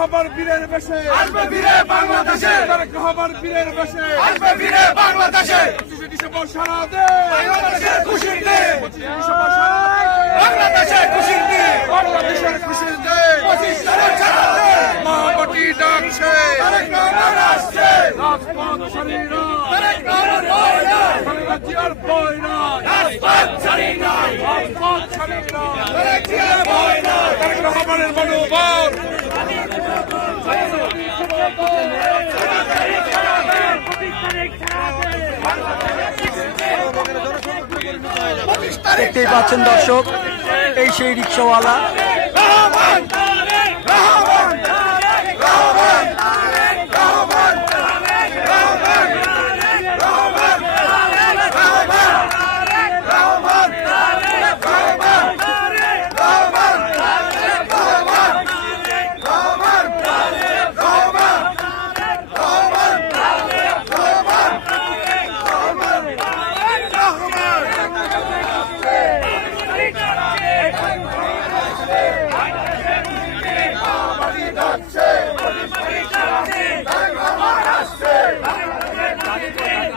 রহমান বীরের বেশে আসবে ফিরে বাংলাদেশে, তারেক রহমান বীরের বেশে আসবে ফিরে বাংলাদেশে, 25 ডিসেম্বর সারা দেশ বাংলাদেশের খুশির দিন, 25 ডিসেম্বর সারা দেশ বাংলাদেশের খুশির দিন, বাংলাদেশের খুশির দেশ 25 সালের সারা দিন, মহামাটি ডাকছে তারেক রহমান আসছে, রাজপথ ছাড়িয়ে তারেক রহমান ভয় নাই, খালেদা জিয়ার ভয় নাই রাজপথ ছাড়ি নাই, রাজপথ ছাড়িয়ে তারেক জিয়ার ভয় নাই, তারেক রহমানের মনোবল দেখতেই পাচ্ছেন দর্শক, এই সেই রিক্সাওয়ালা